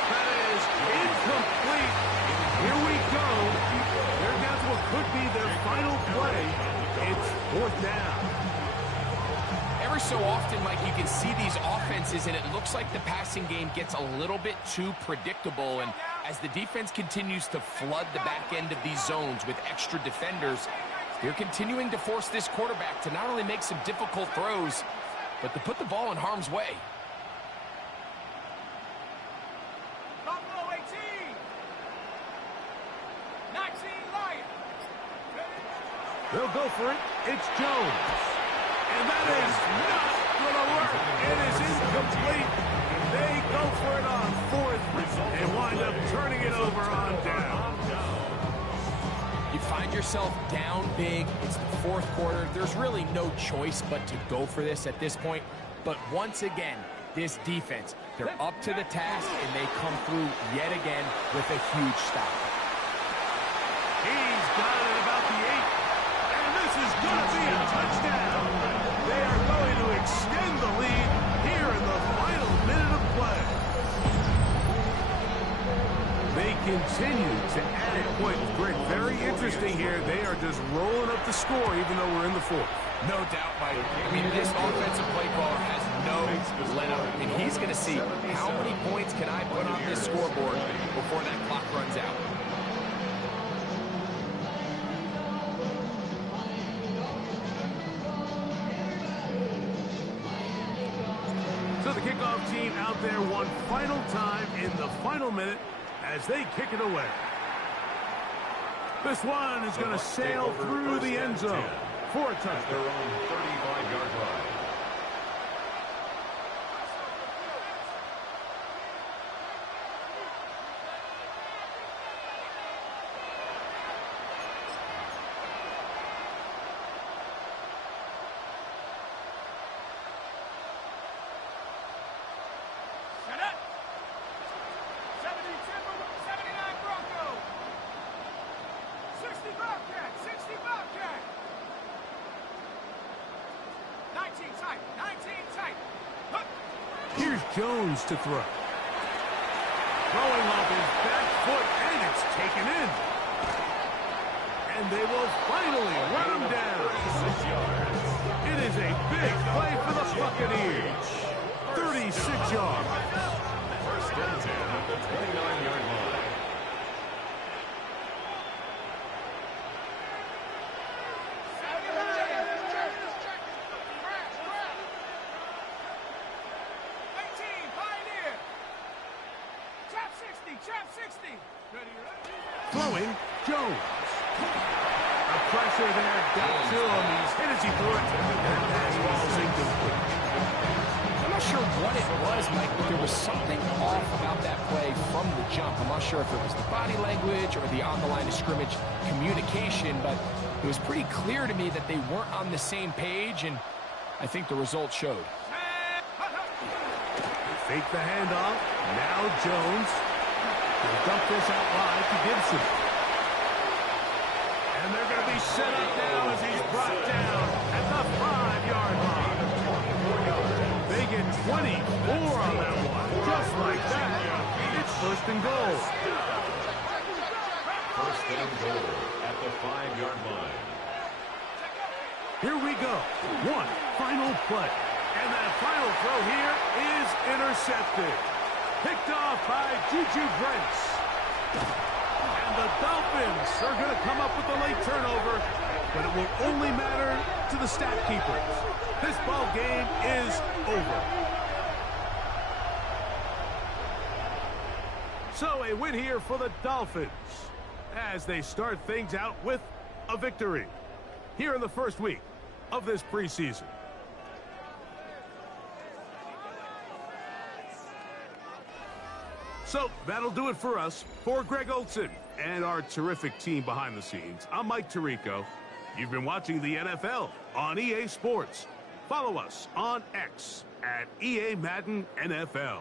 That is incomplete. Here we go. They're down to what could be their final play. It's 4th down. Every so often, Mike, you can see these offenses, and it looks like the passing game gets a little bit too predictable. And as the defense continues to flood the back end of these zones with extra defenders, they're continuing to force this quarterback to not only make some difficult throws, but to put the ball in harm's way. Buffalo 18. 19 Lions. They'll go for it. It's Jones. And that is not going to work. It is incomplete. They go for it on 4th and wind up turning it over on down. You find yourself down big. It's the 4th quarter. There's really no choice but to go for this at this point. But once again, this defense, they're up to the task, and they come through yet again with a huge stop. He's got it about the 8. And this is going to be a touchdown. They are going to extend the lead here in the final minute of play. They continue to add points. Greg, very interesting here. They are just rolling up the score even though we're in the 4th. No doubt, Mike. I mean, this offensive play caller has no let up. And he's going to see how many points can I put on this scoreboard before that clock runs out. So the kickoff team out there one final time in the final minute as they kick it away. This one is going to sail through the end zone for a touchdown. Their own 35-yard line. Set up. 79 Broncos. 60 Bobcat. 60 Bobcat. 19 tight. 19 tight. Hook. Here's Jones to throw. Throwing off his back foot, and it's taken in. And they will finally run him down. It is a big play for the Buccaneers. 36 yards. First and 10 at the 29-yard line. Jones. The pressure there got to him. He's hit as he threw it. And that pass falls incomplete. I'm not sure what it was, Mike, but there was something off about that play from the jump. I'm not sure if it was the body language or the on-the-line-of-scrimmage communication, but it was pretty clear to me that they weren't on the same page, and I think the result showed. They fake the handoff. Now Jones. They'll dump this out wide to Gibson. And they're going to be set up now as he's brought down at the 5-yard line. They get 24 on that one. Just like that, it's first and goal. First and goal at the 5-yard line. Here we go. One final play. And that final throw here is intercepted. Picked off by Juju Brents. And the Dolphins are going to come up with a late turnover, but it will only matter to the stat keepers. This ball game is over. So a win here for the Dolphins as they start things out with a victory here in the first week of this preseason. So that'll do it for us. For Greg Olsen and our terrific team behind the scenes, I'm Mike Tirico. You've been watching the NFL on EA Sports. Follow us on X at EA Madden NFL.